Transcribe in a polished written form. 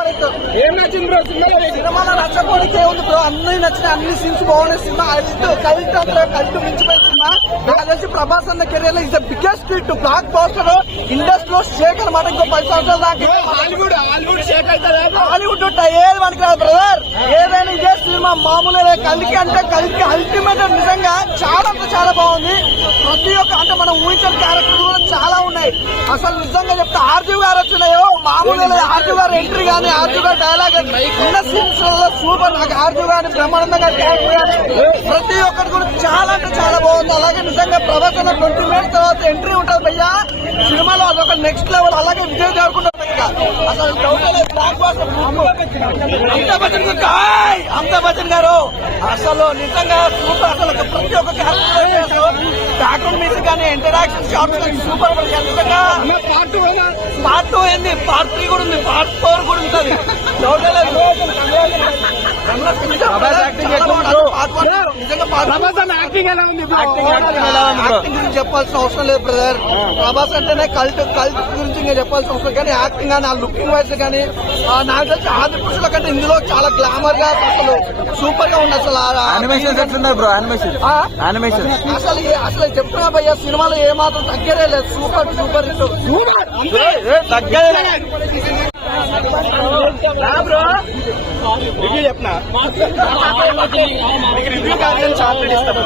Super hit. ఏం నచ్చింది bro సినిమాలో నచ్చకపోతే ఉంది బ్రో, అన్ని నచ్చినాయి, అన్ని సీన్స్ బాగున్నాయి. సినిమా కల్ట్ అంటే కల్ట్ మించిపోయిన సినిమా. నాకు తెలిసి ప్రభాస్ అన్న కెరీర్ లో is the biggest hit, blockbuster, ఇండస్ట్రీలో షేక్ అనమాట. ఇంకో 10 సంవత్సరాల దాకా హాలీవుడ్ షేక్ అవుతారా? హాలీవుడ్ ఏది మనకి రాదు బ్రదర్. ఏదైనా ఇదే సినిమా మామూలుగా కలికి అంటే కలికి అల్టిమేట్. నిజంగా చాలా అంటే చాలా బాగుంది. ప్రతి ఒక్క అంటే మనం ఊహించిన క్యారెక్టర్ కూడా చాలా ఉన్నాయి. అసలు నిజంగా చెప్తే ఆర్జీవ్ గారు వచ్చినాయో మామూలుగా ఆర్జీవ్ గారు ఎంట్రీ కానీ ఆర్జీవ్ గారు డైలాగ్ ఉన్న సీన్స్ సూపర్. నాకు ఆర్జీవ్ గారిని బ్రహ్మానందంగా క్యారెక్టర్ కానీ ప్రతి ఒక్కటి కూడా చాలా అంటే చాలా బాగుంది. అలాగే నిజంగా ప్రభాస్ 20 మినిట్స్ తర్వాత ఎంట్రీ ఉంటుంది భయ్యా సినిమాలో, అదొక నెక్స్ట్ లెవెల్. అలాగే విజయ్ దేవరకొండ అసలు అమితాబ్ బచ్చన్ గారు అసలు నిజంగా సూపర్. అసలు ప్రతి ఒక్క క్యారెక్టర్ బ్యాక్గ్రౌండ్ మ్యూజిక్ కానీ ఇంటరాక్షన్ షార్ట్స్ కానీ సూపర్. నిజంగా పార్ట్ 2 ఏంది, పార్ట్ 3 కూడా ఉంది, పార్ట్ 4 కూడా ఉంటుంది. యాక్టింగ్ గురించి చెప్పాల్సిన అవసరం లేదు బ్రదర్. ప్రభాస్ అంటేనే కల్ట్ గురించి ఇంకా చెప్పాల్సిన అవసరం. కానీ యాక్టింగ్ కానీ ఆ లుకింగ్ వైజ్ కానీ నాకు తెలిసి ఆది పురుషుల కంటే ఇందులో చాలా గ్లామర్ గా అసలు సూపర్ గా ఉంది. అసలు అసలు చెప్తున్నా భయ్యా సినిమాలో ఏమాత్రం తగ్గరే లేదు. Super super hit. రివ్యూ చెప్పనా? రివ్యూ కాదు, చాక్లెట్ ఇస్తాను.